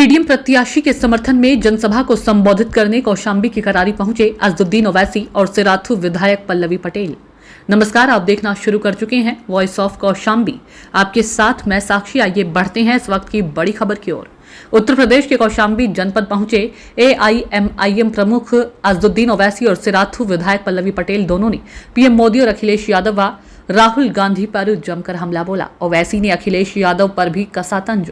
PDM प्रत्याशी के समर्थन में जनसभा को संबोधित करने कौशाम्बी की करारी पहुंचे अजदुद्दीन ओवैसी और सिराथू विधायक पल्लवी पटेल। नमस्कार, आप देखना शुरू कर चुके हैं वॉइस ऑफ कौशाम्बी। आपके साथ मैं साक्षी। आइए बढ़ते हैं इस वक्त की बड़ी खबर की ओर। उत्तर प्रदेश के कौशाम्बी जनपद पहुंचे एआईएमआईएम प्रमुख अजदुद्दीन ओवैसी और सिराथू विधायक पल्लवी पटेल दोनों ने पीएम मोदी और अखिलेश यादव व राहुल गांधी पर जमकर हमला बोला। ओवैसी ने अखिलेश यादव पर भी कसा तंज।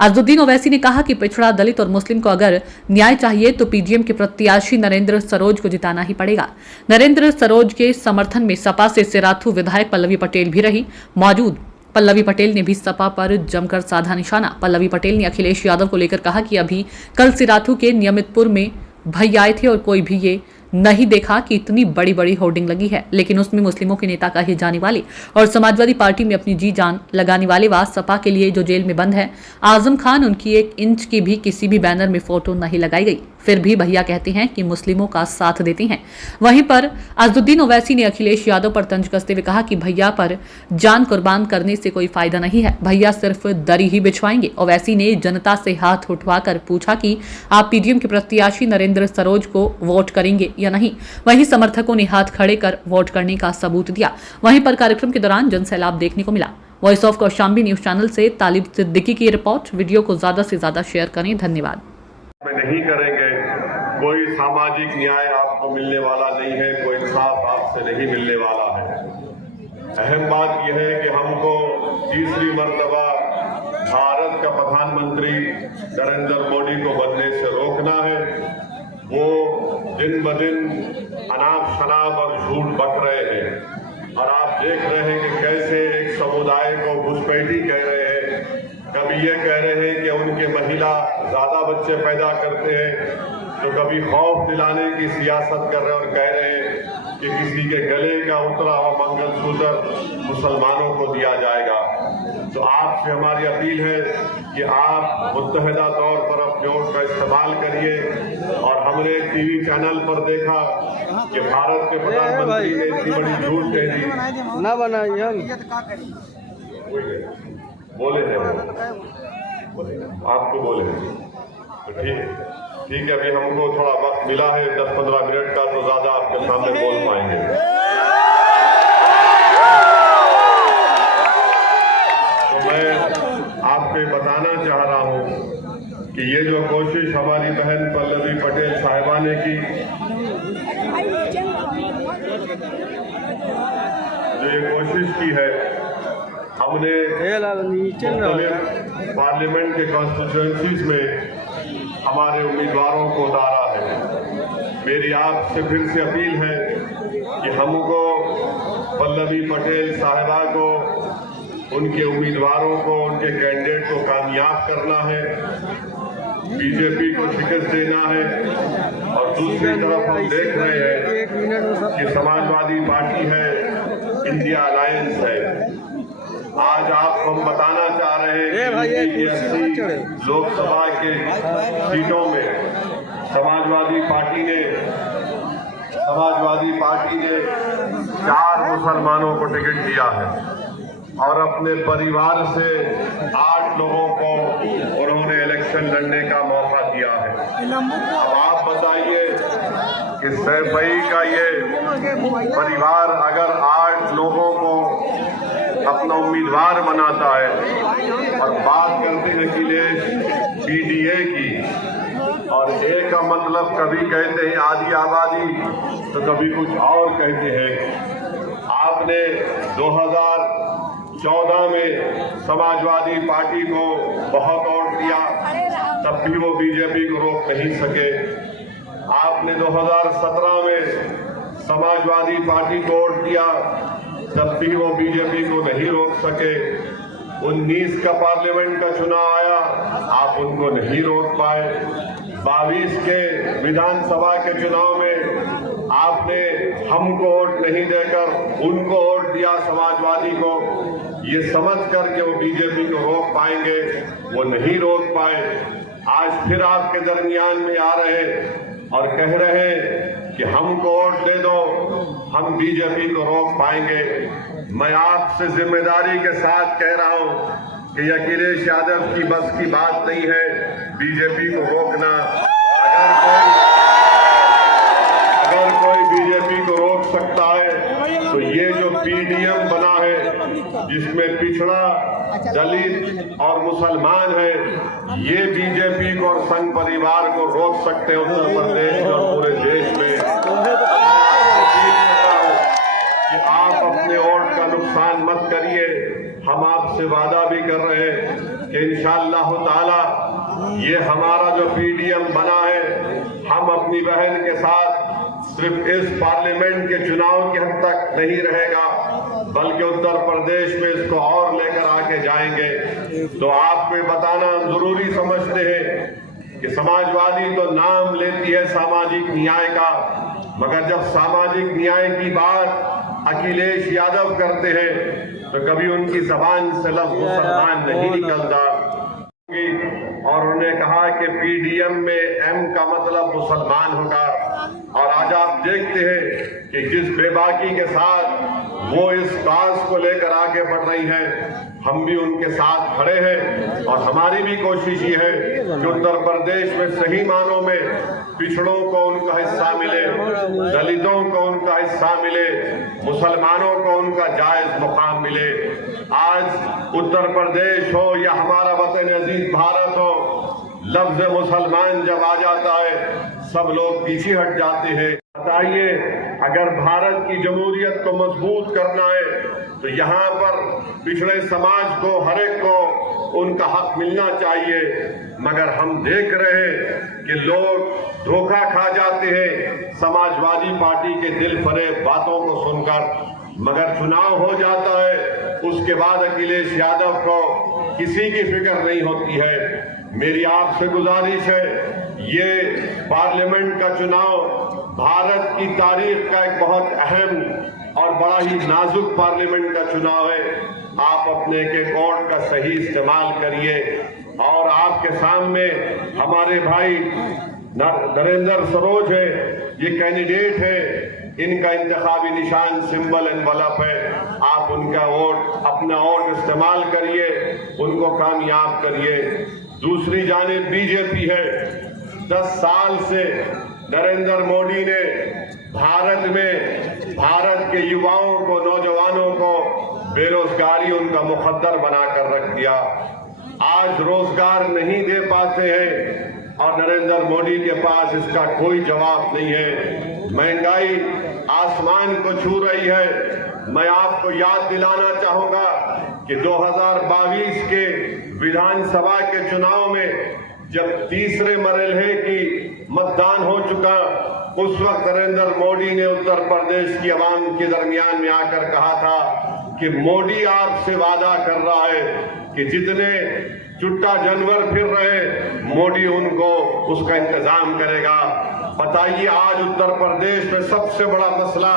अजदुद्दीन ओवैसी ने कहा कि पिछड़ा, दलित और मुस्लिम को अगर न्याय चाहिए तो पीडीएम के प्रत्याशी नरेंद्र सरोज को जिताना ही पड़ेगा। नरेंद्र सरोज के समर्थन में सपा से सिराथू विधायक पल्लवी पटेल भी रही मौजूद। पल्लवी पटेल ने भी सपा पर जमकर साधा निशाना। पल्लवी पटेल ने अखिलेश यादव को लेकर कहा कि अभी कल सिराथू के नियमितपुर में भई आए थे और कोई भी ये नहीं देखा कि इतनी बड़ी बड़ी होर्डिंग लगी है, लेकिन उसमें मुस्लिमों के नेता कहे जाने वाले और समाजवादी पार्टी में अपनी जी जान लगाने वाले व सपा के लिए जो जेल में बंद है आजम खान, उनकी 1 इंच की भी किसी भी बैनर में फोटो नहीं लगाई गई। फिर भी भैया कहते हैं कि मुस्लिमों का साथ देते हैं। वहीं पर अजदुद्दीन ओवैसी ने अखिलेश यादव पर तंज कसते हुए कहा कि भैया पर जान कुर्बान करने से कोई फायदा नहीं है, भैया सिर्फ दरी ही बिछवाएंगे। ओवैसी ने जनता से हाथ उठवाकर पूछा कि आप पीडीएम के प्रत्याशी नरेंद्र सरोज को वोट करेंगे या नहीं। वहीं समर्थकों ने हाथ खड़े कर वोट करने का सबूत दिया। वहीं पर कार्यक्रम के दौरान जनसैलाब देखने को मिला। Voice of Kaushambi news channel से तालिब सिद्दीकी की रिपोर्ट। वीडियो को ज्यादा से ज्यादा शेयर करें। धन्यवाद। नहीं करेंगे, कोई सामाजिक न्याय आपको मिलने वाला नहीं है, कोई इंसाफ आपसे नहीं मिलने वाला है। अहम बात यह है कि हमको तीसरी मर्तबा भारत का प्रधानमंत्री नरेंद्र मोदी को बनने से रोकना है। वो दिन ब दिन अनाप शनाप और झूठ बक रहे हैं और आप देख रहे हैं कि कैसे एक समुदाय को घुसपैठी कह रहे हैं। कभी ये कह रहे हैं कि उनके महिला ज्यादा बच्चे पैदा करते हैं, तो कभी खौफ दिलाने की सियासत कर रहे हैं और कह रहे हैं कि किसी के गले का उतरा हुआ मंगलसूत्र मुसलमानों को दिया जाएगा। तो आपसे हमारी अपील है कि आप मुत्तहिदा तौर पर अपने वोट का इस्तेमाल करिए। और हमने टीवी चैनल पर देखा कि भारत के प्रधानमंत्री ने इतनी बड़ी झूठ कह दी ना बनाइए। बोले हैं आपको बोले तो ठीक है। अभी हमको थोड़ा वक्त मिला है 10-15 मिनट का, तो ज्यादा आपके सामने बोल पाएंगे। तो मैं आपको बताना चाह रहा हूं कि ये जो कोशिश हमारी बहन पल्लवी पटेल साहिबा ने की, जो ये कोशिश की है, हमने पार्लियामेंट के कॉन्स्टिट्यूएंसीज में हमारे उम्मीदवारों को उतारा है। मेरी आपसे फिर से अपील है कि हमको पल्लवी पटेल साहिबा को, उनके उम्मीदवारों को, उनके कैंडिडेट को कामयाब करना है, बीजेपी को शिकस्त देना है। और दूसरी तरफ हम देख रहे हैं कि समाजवादी पार्टी है, इंडिया अलायंस है। आज आपको हम बताना चाह रहे हैं कि 80 लोकसभा के सीटों में समाजवादी पार्टी ने 4 मुसलमानों को टिकट दिया है और अपने परिवार से 8 लोगों को उन्होंने इलेक्शन लड़ने का मौका दिया है। अब आप बताइए कि सैफई का ये परिवार अगर 8 लोगों को अपना उम्मीदवार बनाता है और बात करते हैं अखिलेश पीडीए की, और ए का मतलब कभी कहते हैं आधी आबादी तो कभी कुछ और कहते हैं। आपने 2014 में समाजवादी पार्टी को बहुत वोट दिया, तब भी वो बीजेपी को रोक नहीं सके। आपने 2017 में समाजवादी पार्टी को वोट दिया, तब भी वो बीजेपी को नहीं रोक सके। 19 का पार्लियामेंट का चुनाव आया, आप उनको नहीं रोक पाए। 22 के विधानसभा के चुनाव में आपने हमको वोट नहीं देकर उनको वोट दिया, समाजवादी को, ये समझ कर के वो बीजेपी को रोक पाएंगे, वो नहीं रोक पाए। आज फिर आपके दरमियान में आ रहे और कह रहे हैं कि हमको वोट दे दो, हम बीजेपी को रोक पाएंगे। मैं आपसे जिम्मेदारी के साथ कह रहा हूं कि अखिलेश यादव की बस की बात नहीं है। बीजेपी को रोकना, अगर कोई बीजेपी को रोक सकता है तो ये जो पीडीएम बना है जिसमें पिछड़ा, दलित और मुसलमान है, ये बीजेपी को और संघ परिवार को रोक सकते हैं उत्तर प्रदेश और पूरे देश में। कि आप अपने वोट का नुकसान मत करिए। हम आपसे वादा भी कर रहे हैं कि इंशाअल्लाह ताला ये हमारा जो पीडीएम बना है, हम अपनी बहन के साथ सिर्फ इस पार्लियामेंट के चुनाव की हद तक नहीं रहेगा, बल्कि उत्तर प्रदेश में इसको और लेकर आके जाएंगे। तो आपको बताना जरूरी समझते हैं कि समाजवादी तो नाम लेती है सामाजिक न्याय का, मगर जब सामाजिक न्याय की बात अखिलेश यादव करते हैं तो कभी उनकी जबान से लफ्ज मुसलमान नहीं निकलता। और उन्हें कहा कि पीडीएम में एम का मतलब मुसलमान होगा। और आज आप देखते हैं कि जिस बेबाकी के साथ वो इस काज को लेकर आगे बढ़ रही हैं, हम भी उनके साथ खड़े हैं। और हमारी भी कोशिश ये है कि उत्तर प्रदेश में सही मानों में पिछड़ों को उनका हिस्सा मिले, दलितों को उनका हिस्सा मिले, मुसलमानों को उनका जायज मुकाम मिले। आज उत्तर प्रदेश हो या हमारा वतन अजीज भारत हो, लफ्ज मुसलमान जब आ जाता है सब लोग पीछे हट जाते हैं। बताइए, अगर भारत की जमहूरियत को मजबूत करना है तो यहाँ पर पिछड़े समाज को, हर एक को उनका हक मिलना चाहिए। मगर हम देख रहे हैं कि लोग धोखा खा जाते हैं समाजवादी पार्टी के दिल फरेब बातों को सुनकर। मगर चुनाव हो जाता है, उसके बाद अखिलेश यादव को किसी की फिक्र नहीं होती है। मेरी आपसे गुजारिश है, ये पार्लियामेंट का चुनाव भारत की तारीख का एक बहुत अहम और बड़ा ही नाजुक पार्लियामेंट का चुनाव है। आप अपने के वोट का सही इस्तेमाल करिए। और आपके सामने हमारे भाई नरेंद्र सरोज है, ये कैंडिडेट है, इनका इंतखाबी निशान सिंबल एनवलप है। आप उनका वोट, अपना वोट इस्तेमाल करिए, उनको कामयाब करिए। दूसरी जानिब बीजेपी है। 10 साल से नरेंद्र मोदी ने भारत में भारत के युवाओं को, नौजवानों को बेरोजगारी उनका मुकद्दर बनाकर रख दिया। आज रोजगार नहीं दे पाते हैं और नरेंद्र मोदी के पास इसका कोई जवाब नहीं है। महंगाई आसमान को छू रही है। मैं आपको याद दिलाना चाहूंगा कि 2022 के विधानसभा के चुनाव में जब तीसरे मरहले की मतदान हो चुका, उस वक्त नरेंद्र मोदी ने उत्तर प्रदेश की आवाम के दरमियान में आकर कहा था कि मोदी आपसे वादा कर रहा है कि जितने चुट्टा जानवर फिर रहे, मोदी उनको उसका इंतजाम करेगा। बताइए, आज उत्तर प्रदेश में सबसे बड़ा मसला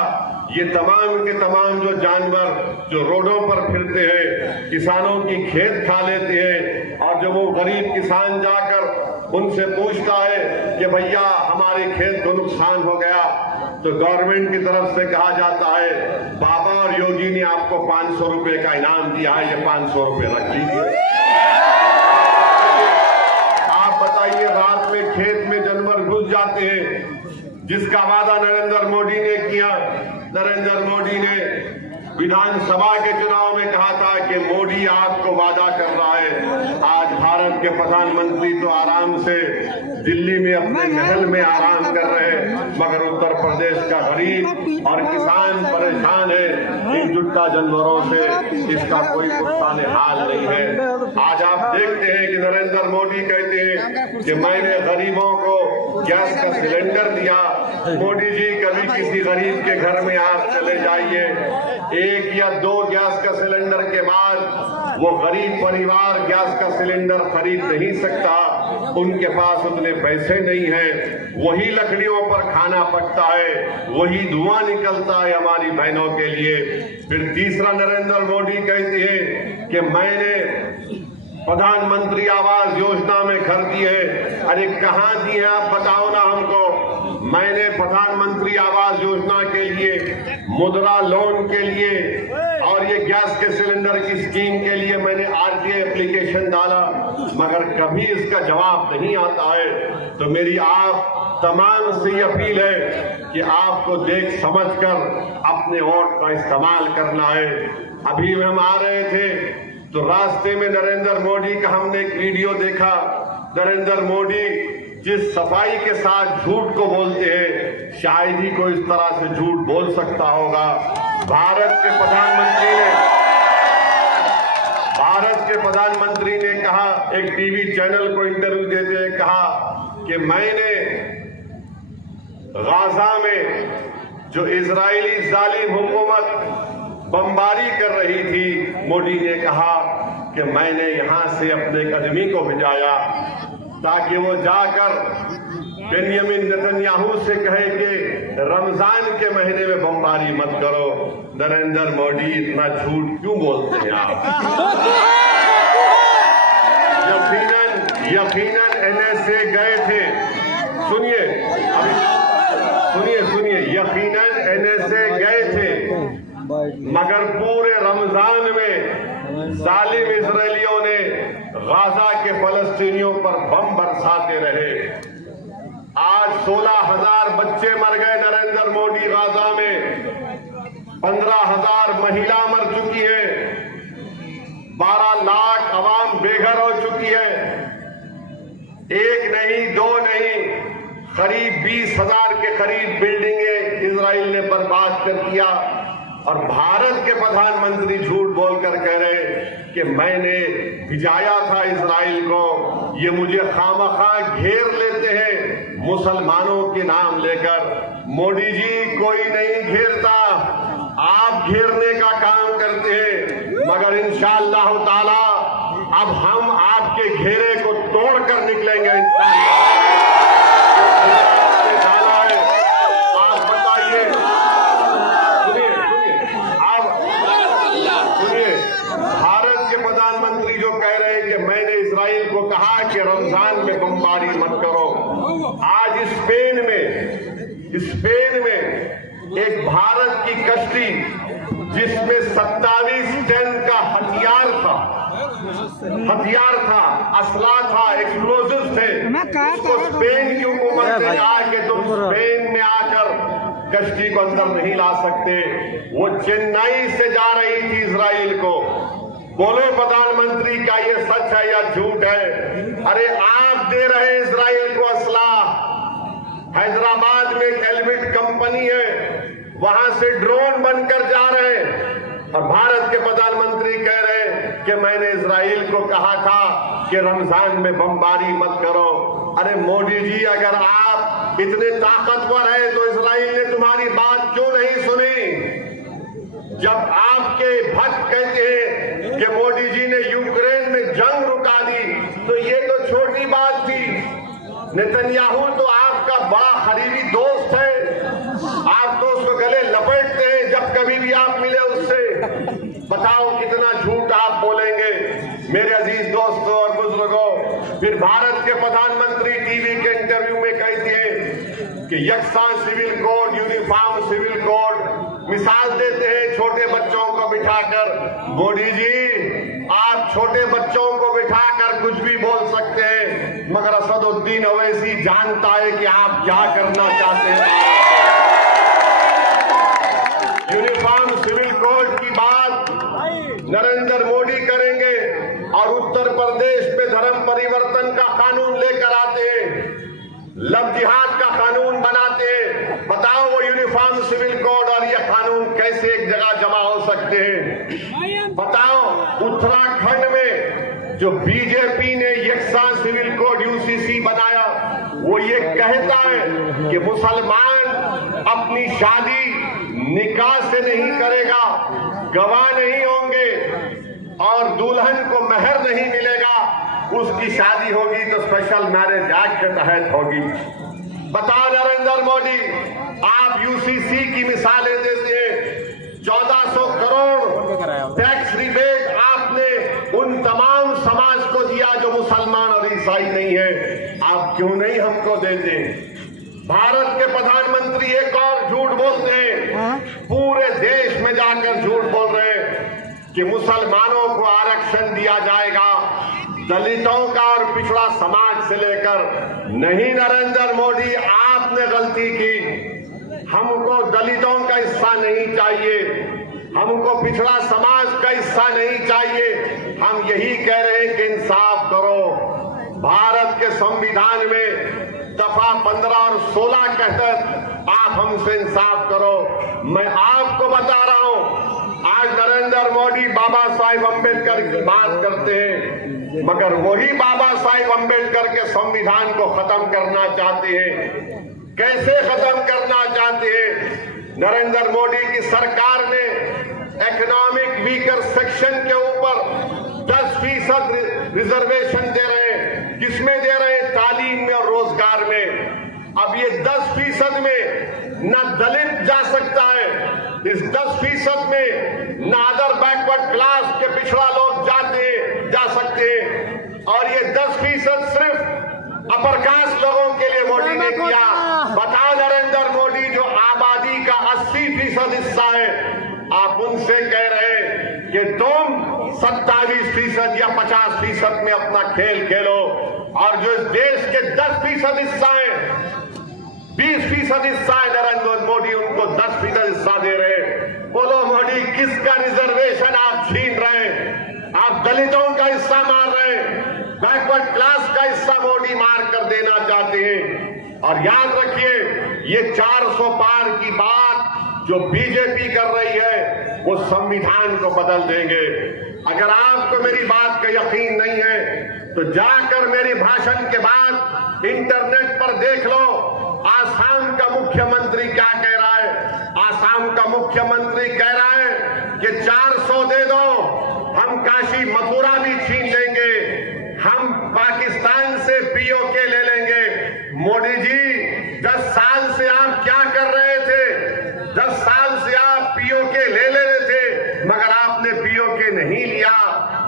ये तमाम के तमाम जो जानवर जो रोडों पर फिरते हैं, किसानों की खेत खा लेते हैं, और जब वो गरीब किसान जाकर उनसे पूछता है कि भैया हमारे खेत को नुकसान हो गया, तो गवर्नमेंट की तरफ से कहा जाता है बाबा और योगी ने आपको 500 रुपए का इनाम दिया है, ये 500 रुपए रख लीजिए। आप बताइए, रात में खेत में जानवर घुस जाते हैं, जिसका वादा नरेंद्र मोदी ने किया। नरेंद्र मोदी ने विधानसभा के चुनाव में कहा था कि मोदी आपको वादा कर रहा है। आज भारत के प्रधानमंत्री तो आराम से दिल्ली में अपने महल में आराम कर रहे हैं, मगर उत्तर प्रदेश का गरीब और किसान परेशान है इन जुट्टा जानवरों से। इसका कोई पुख्तान हाल नहीं है। आज आप देखते हैं कि नरेंद्र मोदी कहते हैं कि मैंने गरीबों को गैस का सिलेंडर दिया। मोदी जी, कभी किसी गरीब के घर में आप चले जाइए, 1 या 2 गैस का सिलेंडर के बाद वो गरीब परिवार गैस का सिलेंडर खरीद नहीं सकता, उनके पास उतने पैसे नहीं हैं। वही लकड़ियों पर खाना पकता है, वही धुआं निकलता है हमारी बहनों के लिए। फिर तीसरा नरेंद्र मोदी कहते हैं कि मैंने प्रधानमंत्री आवास योजना में घर दिए। अरे कहाँ दिए आप बताओ ना हमको। मैंने प्रधानमंत्री आवास योजना के लिए, मुद्रा लोन के लिए और ये गैस के सिलेंडर की स्कीम के लिए मैंने आरटीआई एप्लीकेशन डाला, मगर कभी इसका जवाब नहीं आता है। तो मेरी आप तमाम से अपील है कि आपको देख समझकर अपने वोट का इस्तेमाल करना है। अभी हम आ रहे थे तो रास्ते में नरेंद्र मोदी का हमने एक वीडियो देखा। नरेंद्र मोदी जिस सफाई के साथ झूठ को बोलते हैं, शायद ही कोई इस तरह से झूठ बोल सकता होगा। भारत के प्रधानमंत्री ने कहा, एक टीवी चैनल को इंटरव्यू देते हुए कहा कि मैंने गाजा में जो इजरायली जालिम हुकूमत बमबारी कर रही थी, मोदी ने कहा कि मैंने यहां से अपने एक आदमी को भेजाया ताकि वो जाकर बेंयामिन नेतन्याहू से कहे कि रमजान के महीने में बमबारी मत करो। नरेंद्र मोदी इतना झूठ क्यों बोलते हैं आप? यकीनन एनएसए गए थे, सुनिए यकीनन एनएसए गए थे, मगर पूरे रमजान में जालिम इजरायलियों ने गाजा के फलस्तीनियों पर बम बरसाते रहे। आज 16,000 बच्चे मर गए नरेंद्र मोदी गाजा में, 15,000 महिला मर चुकी है, 12 लाख अवाम बेघर हो चुकी है। एक नहीं, दो नहीं, करीब 20,000 के करीब बिल्डिंगें इजराइल ने बर्बाद कर दिया। और भारत के प्रधानमंत्री झूठ बोलकर कह रहे कि मैंने भिजाया था इजराइल को। ये मुझे खामखा घेर लेते हैं मुसलमानों के नाम लेकर। मोदी जी, कोई नहीं घेरता, आप घेरने का काम करते हैं, मगर इंशाअल्लाह ताला अब हम आपके घेरे को तोड़कर निकलेंगे इंशाअल्लाह। कहा कि रमजान में बमबारी मत करो। आज स्पेन में एक भारत की कश्ती जिसमें 27 टन का हथियार था, असला था, एक्सप्लोजिव थे, उसको स्पेन की हुकूमत ने कहा कि तुम स्पेन में आकर कश्ती को अंदर नहीं ला सकते। वो चेन्नई से जा रही थी इजराइल को। बोलो प्रधानमंत्री, क्या ये सच है या झूठ है? अरे आप दे रहे हैं इजराइल को असला। हैदराबाद में एक एल्बिट कंपनी है, वहां से ड्रोन बनकर जा रहे हैं और भारत के प्रधानमंत्री कह रहे हैं कि मैंने इजराइल को कहा था कि रमजान में बमबारी मत करो। अरे मोदी जी, अगर आप इतने ताकतवर हैं तो इजराइल ने तुम्हारी बात क्यों नहीं सुनी? जब आपके भक्त कहते हैं कि मोदी जी ने यूक्रेन में जंग रुका दी, तो ये तो छोटी बात थी। नेतन्याहू तो आपका बड़ा करीबी दोस्त है, आप तो उसको गले लपेटते हैं जब कभी भी आप मिले उससे। बताओ कितना झूठ आप बोलेंगे मेरे अजीज दोस्तों और बुजुर्गों। फिर भारत के प्रधानमंत्री टीवी के इंटरव्यू में कहते हैं कि यकसान civil code, uniform civil code, मिसाल देते हैं छोटे बच्चों को बिठाकर। मोदी जी, आप छोटे बच्चों को बिठाकर कुछ भी बोल सकते हैं, मगर असदुद्दीन ओवैसी जानता है कि आप क्या करना चाहते हैं। यूनिफॉर्म सिविल कोड की बात नरेंद्र मोदी करेंगे और उत्तर प्रदेश में धर्म परिवर्तन का कानून लेकर आते हैं, लव जिहाद का कानून बनाते हैं। बताओ वो यूनिफॉर्म सिविल कोड और यह कानून कैसे एक जगह जमा हो सकते हैं? बताओ उत्तराखंड में जो बीजेपी ने यकसान सिविल कोड यूसीसी बनाया, वो ये कहता है कि मुसलमान अपनी शादी निकाह से नहीं करेगा, गवाह नहीं होंगे और दुल्हन को मेहर नहीं मिलेगा, उसकी शादी होगी तो स्पेशल मैरिज एक्ट के तहत होगी। बताओ नरेंद्र मोदी, आप यूसीसी की मिसालें देते हैं, 1400 करोड़ टैक्स रिबेट आपने उन तमाम समाज को दिया जो मुसलमान और ईसाई नहीं है, आप क्यों नहीं हमको देते? भारत के प्रधानमंत्री एक और झूठ बोलते हैं, पूरे देश में जाकर झूठ बोल रहे हैं। कि मुसलमानों को आरक्षण दिया जाएगा, दलितों का और पिछड़ा समाज से लेकर। नहीं नरेंद्र मोदी, आपने गलती की। हमको दलितों का हिस्सा नहीं चाहिए, हमको पिछड़ा समाज का हिस्सा नहीं चाहिए। हम यही कह रहे हैं कि इंसाफ करो। भारत के संविधान में दफा 15 और 16 के तहत आप हमसे इंसाफ करो। मैं आपको बता रहा हूं, आज नरेंद्र मोदी बाबा साहिब अम्बेडकर की बात करते हैं, मगर वही बाबा साहिब अम्बेडकर के संविधान को खत्म करना चाहते हैं। कैसे खत्म करना चाहते हैं? नरेंद्र मोदी की सरकार ने इकोनॉमिक वीकर सेक्शन के ऊपर 10% रिजर्वेशन दे रहे हैं। किसमें दे रहे हैं? तालीम में और रोजगार में। अब ये 10% में न दलित जा सकता है, इस 10% में न अदर बैकवर्ड क्लास के पिछड़ा लोग जा सकते हैं, और ये 10% सिर्फ अपर कास्ट लोगों के लिए मोदी ने किया। बताओ नरेंद्र मोदी, जो आबादी का 80% हिस्सा है, आप उनसे कह रहे हैं कि तुम 27% या 50% में अपना खेल खेलो, और जो इस देश के 10% हिस्सा है, 20% हिस्सा है, नरेंद्र मोदी उनको 10% हिस्सा दे रहे हैं। बोलो मोदी, किसका रिजर्वेशन आप छीन रहे हैं? आप दलितों का हिस्सा मार रहे हैं, बैकवर्ड क्लास का हिस्सा मोदी मार कर देना चाहते हैं। और याद रखिए, ये 400 पार की बात जो बीजेपी कर रही है, वो संविधान को बदल देंगे। अगर आपको मेरी बात का यकीन नहीं है तो जाकर मेरी भाषण के बाद इंटरनेट पर देख लो, आसाम का मुख्यमंत्री क्या कह रहा है। आसाम का मुख्यमंत्री कह रहा है कि 400 दे दो, हम काशी मथुरा भी छीन लेंगे, हम पाकिस्तान से पीओके ले लेंगे। मोदी जी, 10 साल से आप क्या कर रहे थे? 10 साल से आप पीओके ले रहे थे, मगर आपने पीओके नहीं लिया।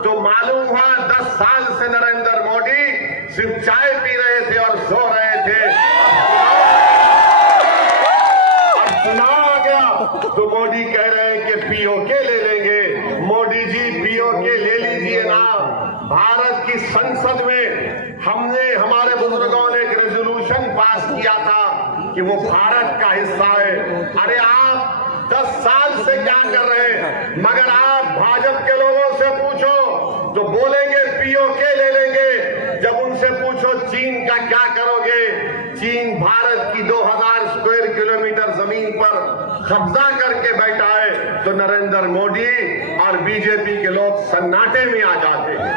तो मालूम हुआ 10 साल से नरेंद्र मोदी सिर्फ चाय पी रहे थे और सो रहे थे। अब चुनाव आ गया तो मोदी कह रहे हैं कि पीओके ले लेंगे। मोदी जी, पीओके ले लीजिए ना। भारत की संसद में हमने, हमारे बुजुर्गों ने एक रेजोल्यूशन पास किया था कि वो भारत का हिस्सा है। अरे आप 10 साल से क्या कर रहे हैं? मगर आप भाजपा के लोगों से पूछो तो बोलेंगे पीओके ले लेंगे। जब उनसे पूछो चीन का क्या करोगे, चीन भारत की 2000 स्क्वायर किलोमीटर जमीन पर कब्जा करके बैठा है, तो नरेंद्र मोदी और बीजेपी के लोग सन्नाटे में आ जाते हैं।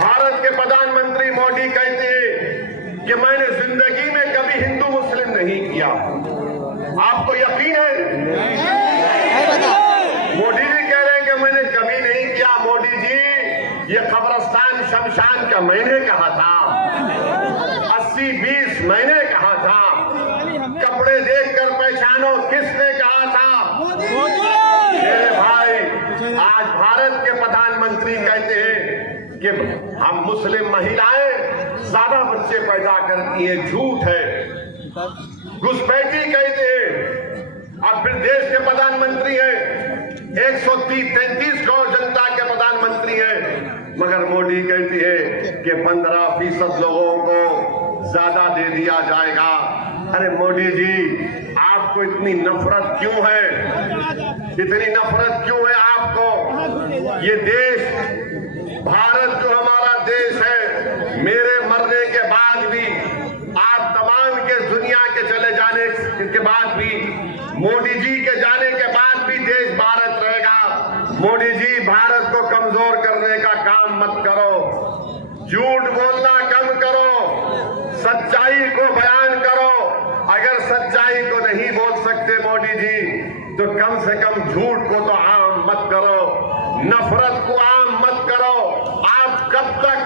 भारत के प्रधानमंत्री मोदी कहते हैं कि मैंने जिंदगी में कभी हिंदू मुस्लिम नहीं किया। आपको यकीन है? मोदी जी कह रहे हैं कि मैंने कभी नहीं किया। मोदी जी, ये कब्रिस्तान शमशान का मैंने कहा था, 80-20 मैंने कहा था। कपड़े देखकर पहचानो, किसने कहा था? मेरे भाई, आज भारत के प्रधानमंत्री कहते हैं कि हम मुस्लिम महिलाएं ज्यादा बच्चे पैदा करती हैं। झूठ है, घुसपैठी कहते हैं। अब फिर देश के प्रधानमंत्री हैं, 133 करोड़ जनता के प्रधानमंत्री हैं, मगर मोदी कहती है कि 15% लोगों को ज्यादा दे दिया जाएगा। अरे मोदी जी, आपको इतनी नफरत क्यों है? इतनी नफरत क्यों है आपको? ये देश, भारत जो हमारा देश है, मेरे मरने के बाद भी, आप तमाम के दुनिया के चले जाने के बाद भी, मोदी जी के जाने के बाद भी देश भारत रहेगा। मोदी जी, भारत को कमजोर करने का काम मत करो, झूठ बोलना कम करो, सच्चाई को बयान करो। अगर सच्चाई को नहीं बोल सकते मोदी जी, तो कम से कम झूठ को तो आम मत करो, नफरत को आम मत करो। आप कब तक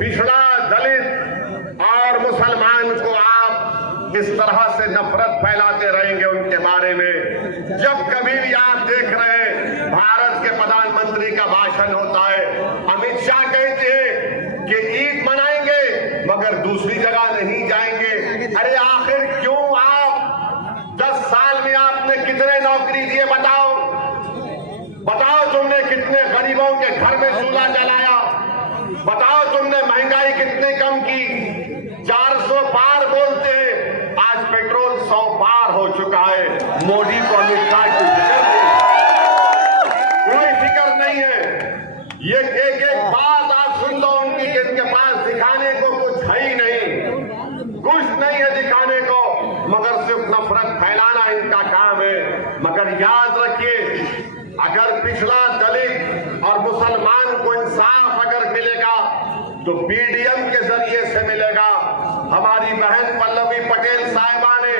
पिछड़ा, दलित और मुसलमान को आप इस तरह से नफरत फैलाते रहेंगे उनके बारे में? जब कभी भी आप देख रहे हैं भारत के प्रधानमंत्री का भाषण होता है, अमित शाह कहते हैं कि ईद मनाएंगे मगर दूसरी जगह नहीं जाएंगे। अरे आखिर क्यों? आप 10 साल में आपने कितने नौकरी दिए बताओ? महंगाई कितने कम की, 400 पार बोलते हैं, आज पेट्रोल 100 पार हो चुका है। मोदी को अमित शाह की कोई फिक्र नहीं है। ये एक एक बात आप सुन लो उनकी, कि इनके पास दिखाने को कुछ है ही नहीं, कुछ नहीं है दिखाने को, मगर सिर्फ नफरत फैलाना इनका काम है। मगर याद रखिए, अगर पिछड़ा दलित और मुसलमान को इंसाफ अगर मिलेगा तो पीडीएम के जरिए से मिलेगा। हमारी बहन पल्लवी पटेल साहिबा ने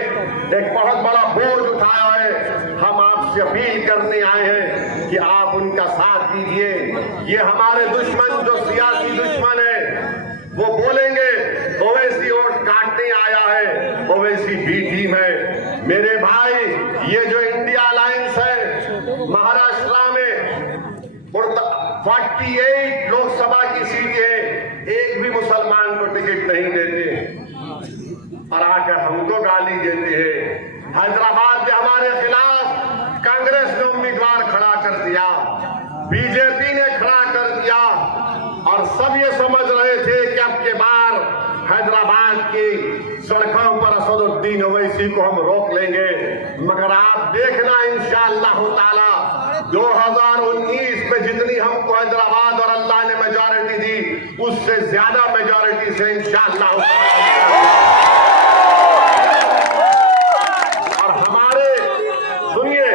एक बहुत बड़ा बोझ उठाया है। हम आपसे अपील करने आए हैं कि आप उनका साथ दीजिए। ये हमारे दुश्मन जो सियासी दुश्मन है वो बोलेंगे ओवैसी वोट काटने आया है, ओवैसी बी टीम है। मेरे भाई, ये जो इंडिया अलायंस है, महाराष्ट्र में 48 लोकसभा की सीटें है, एक भी मुसलमान को टिकट नहीं देते और आकर हमको गाली देते हैं। हैदराबाद में हमारे खिलाफ कांग्रेस ने उम्मीदवार खड़ा कर दिया, बीजेपी ने खड़ा कर दिया और सब ये समझ रहे थे कि अब के बार हैदराबाद की सड़कों पर असदुद्दीन ओवैसी को हम रोक लेंगे। मगर आप देखना इंशाअल्लाह ताला 2019 में जितनी हमको हैदराबाद और अल्लाह ने मेजॉरिटी दी, उससे ज्यादा मेजॉरिटी से इंशाअल्लाह। और हमारे सुनिए,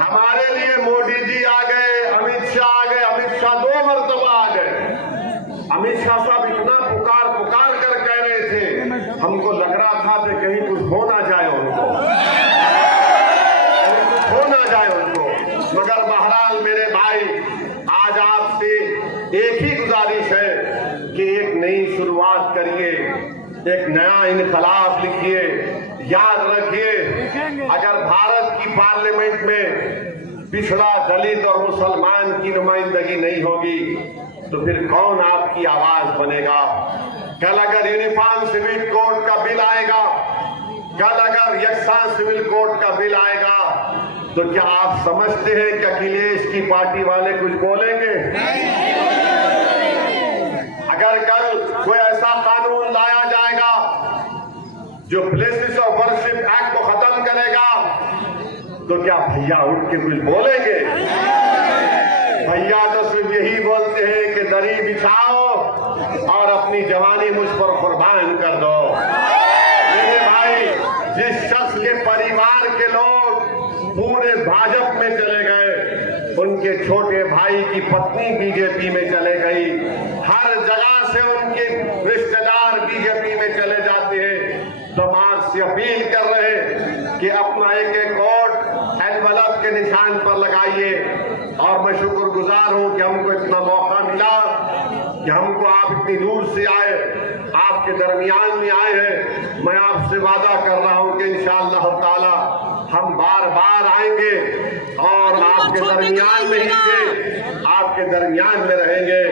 हमारे लिए मोदी जी आ गए, अमित शाह आ गए। अमित शाह 2 मरतबा आ गए। अमित शाह साहब इतना पुकार कर कह रहे थे, हमको लग रहा था कि कहीं कुछ हो ना जाए उनको, मगर बहरहाल मेरे भाई, आज आपसे एक ही गुजारिश है कि एक नई शुरुआत करिए, एक नया इनकलाब लिखिए। याद रखिए, अगर भारत की पार्लियामेंट में पिछड़ा दलित और मुसलमान की नुमाइंदगी नहीं होगी तो फिर कौन आपकी आवाज बनेगा? कल अगर यूनिफॉर्म सिविल कोड का बिल आएगा, कल अगर यकसान सिविल कोड का बिल आएगा, तो क्या आप समझते हैं कि अखिलेश की पार्टी वाले कुछ बोलेंगे? अगर कल कोई ऐसा कानून लाया जाएगा जो प्लेसेस ऑफ वर्शिप एक्ट को खत्म करेगा, तो क्या भैया उठ के कुछ बोलेंगे? भैया तो सिर्फ यही बोलते हैं कि दरी बिछाओ और अपनी जवानी मुझ पर कुर्बान कर दो। मेरे भाई, जिस शख्स के परिवार के लोग पूरे भाजपा में चले गए, उनके छोटे भाई की पत्नी बीजेपी में चले गई, हर जगह से उनके रिश्तेदार बीजेपी में चले जाते हैं। तो हम आपसे अपील कर रहे हैं कि अपना एक वोट एनवलप के निशान पर लगाइए। और मैं शुक्रगुजार हूं कि हमको इतना मौका मिला, कि हमको आप इतनी दूर से आए, आपके दरमियान में आए हैं। मैं आपसे वादा कर रहा हूं कि इंशाअल्लाह ताला हम बार बार आएंगे और आपके दरमियान में ही आपके दरमियान में रहेंगे।